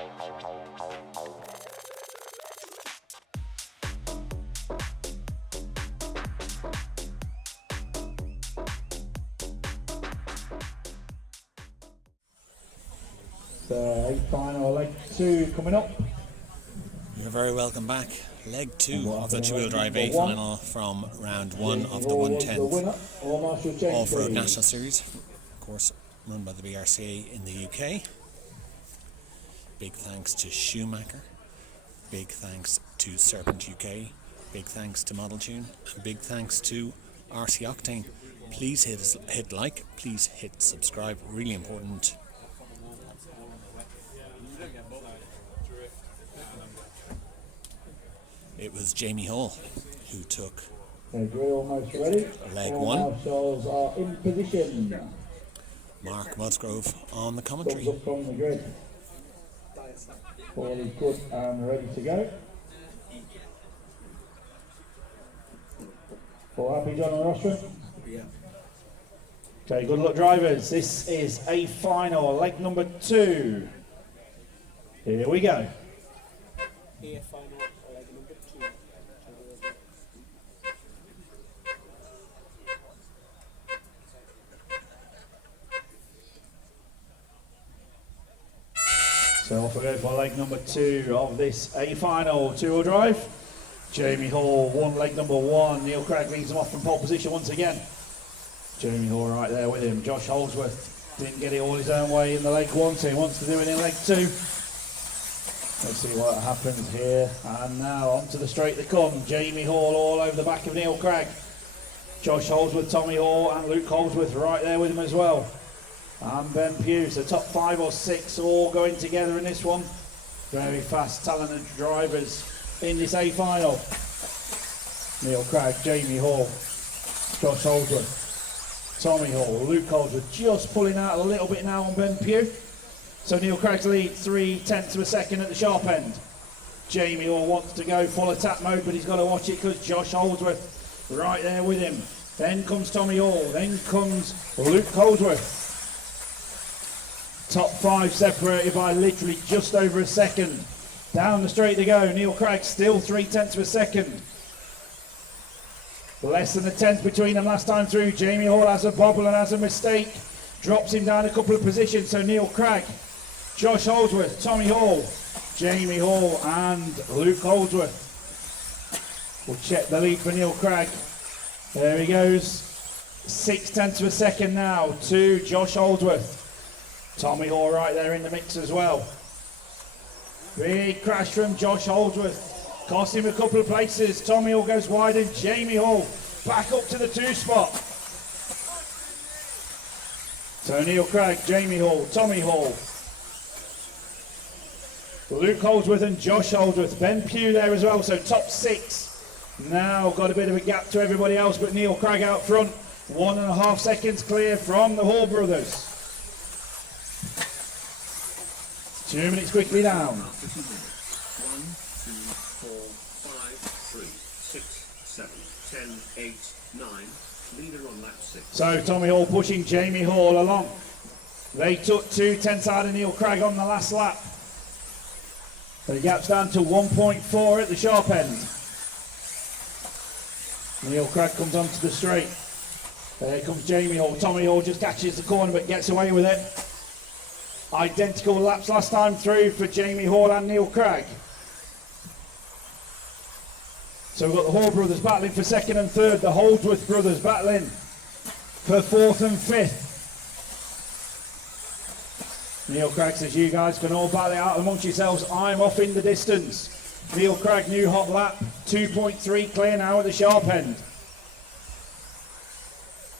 The final leg 2 coming up. You're very welcome back. Leg 2 of the two-wheel drive A final from round 1 of the 10th Offroad National Series, of course run by the BRCA in the UK. Big thanks to Schumacher, big thanks to Serpent UK, big thanks to Model Tune, and big thanks to RC Octane. Please hit like, please hit subscribe, really important. It was Jamie Hall who took leg 1. Marshals are in position. Mark Musgrove on the commentary. Thumbs up from the grid. All is good and ready to go. All happy, John and Rostron? Yeah. Okay, good luck drivers. This is a final, leg number 2. Here we go. Here final, leg number 2. So off we go for leg number 2 of this A final two-wheel drive. Jamie Hall won leg number 1. Neil Craig leads him off from pole position once again. Jamie Hall right there with him. Josh Holdsworth didn't get it all his own way in the leg 1, so he wants to do it in leg 2. Let's see what happens here. And now onto the straight to come. Jamie Hall all over the back of Neil Craig. Josh Holdsworth, Tommy Hall and Luke Holdsworth right there with him as well. And Ben Pugh, so top 5 or 6 all going together in this one. Very fast, talented drivers in this A final. Neil Craig, Jamie Hall, Josh Holdsworth, Tommy Hall, Luke Holdsworth just pulling out a little bit now on Ben Pugh. So Neil Craig's lead 3/10 of a second at the sharp end. Jamie Hall wants to go full attack mode, but he's got to watch it because Josh Holdsworth right there with him. Then comes Tommy Hall, then comes Luke Holdsworth. Top 5 separated by literally just over a second. Down the straight to go. Neil Craig still 3/10 of a second. Less than a tenth between them last time through. Jamie Hall has a bobble and has a mistake. Drops him down a couple of positions. So Neil Craig, Josh Holdsworth, Tommy Hall, Jamie Hall and Luke Holdsworth. We'll check the lead for Neil Craig. There he goes. 6/10 of a second now to Josh Holdsworth. Tommy Hall right there in the mix as well. Big crash from Josh Holdsworth. Cost him a couple of places. Tommy Hall goes wide and Jamie Hall back up to the 2 spot. So Neil Craig, Jamie Hall, Tommy Hall, Luke Holdsworth and Josh Holdsworth. Ben Pugh there as well, so top 6. Now got a bit of a gap to everybody else, but Neil Craig out front. 1.5 seconds clear from the Hall brothers. 2 minutes quickly down. 1, 2, 4, 5, 3, 6, 7, 10, 8, 9. Leader on lap 6. So Tommy Hall pushing Jamie Hall along. They took 2/10 out of Neil Craig on the last lap. The gap's down to 1.4 at the sharp end. Neil Craig comes onto the straight. There comes Jamie Hall. Tommy Hall just catches the corner but gets away with it. Identical laps last time through for Jamie Hall and Neil Craig. So we've got the Hall brothers battling for 2nd and 3rd. The Holdsworth brothers battling for 4th and 5th. Neil Craig says, you guys can all battle it out amongst yourselves. I'm off in the distance. Neil Craig, new hot lap. 2.3 clear now at the sharp end.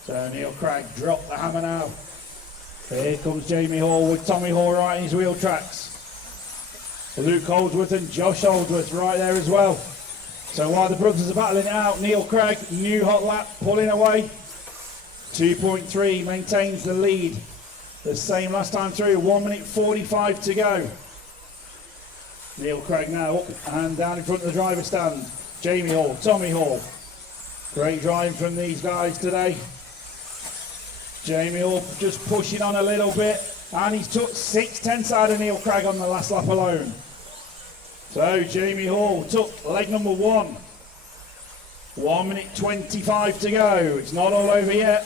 So Neil Craig dropped the hammer now. Here comes Jamie Hall with Tommy Hall right in his wheel tracks. Luke Holdsworth and Josh Holdsworth right there as well. So while the brothers are battling it out, Neil Craig, new hot lap, pulling away. 2.3 maintains the lead. The same last time through, 1 minute 45 to go. Neil Craig now up and down in front of the driver's stand. Jamie Hall, Tommy Hall. Great driving from these guys today. Jamie Hall just pushing on a little bit. and he's took 6/10 out of Neil Craig on the last lap alone. So Jamie Hall took leg number 1. 1 minute 25 to go. It's not all over yet.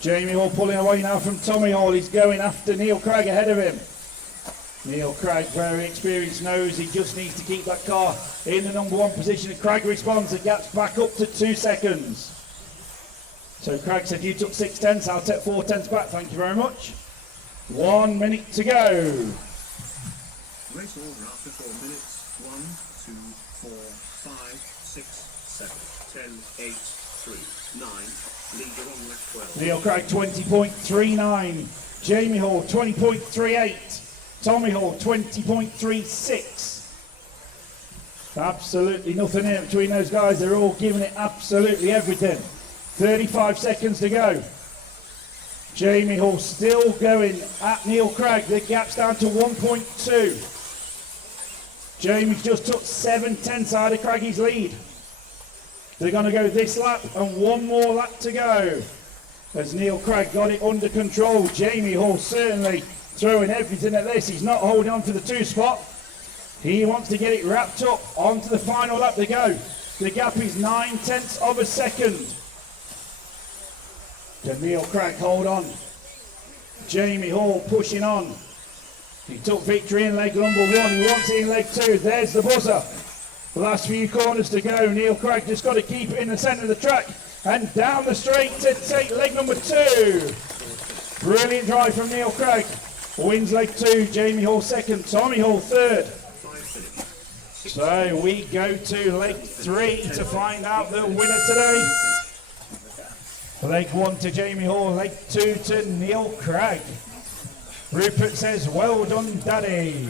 Jamie Hall pulling away now from Tommy Hall. He's going after Neil Craig ahead of him. Neil Craig, very experienced, knows he just needs to keep that car in the number 1 position. And Craig responds, the gap's back up to 2 seconds. So Craig said, you took 6/10, I'll take 4/10 back, thank you very much. 1 minute to go. Race order after 4 minutes. 1, 2, 4, 5, 6, 7, 10, 8, 3, 9. Leader on lap 12. Neil Craig 20.39. Jamie Hall 20.38. Tommy Hall 20.36. Absolutely nothing in between those guys. They're all giving it absolutely everything. 35 seconds to go. Jamie Hall still going at Neil Craig. The gap's down to 1.2. Jamie's just took 7/10 out of Craigy's lead. They're going to go this lap and 1 more lap to go. As Neil Craig got it under control. Jamie Hall certainly throwing everything at this. He's not holding on to the 2 spot. He wants to get it wrapped up onto the final lap to go. The gap is 9/10 of a second. Can Neil Craig hold on? Jamie Hall pushing on. He took victory in leg number 1. He wants it in leg 2. There's the buzzer. The last few corners to go. Neil Craig just got to keep it in the centre of the track and down the straight to take leg number 2. Brilliant drive from Neil Craig. Wins leg 2. Jamie Hall 2nd. Tommy Hall 3rd. So we go to leg 3 to find out the winner today. Leg 1 to Jamie Hall. Leg 2 to Neil Craig. Rupert says, well done, Daddy.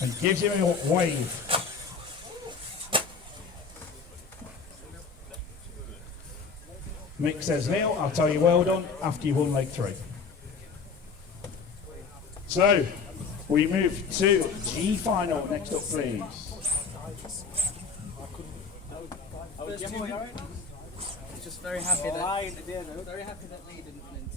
And gives him a wave. Mick says, Neil, I'll tell you well done after you won leg 3. So, we move to G final next up, please. Just very happy that Lee didn't win.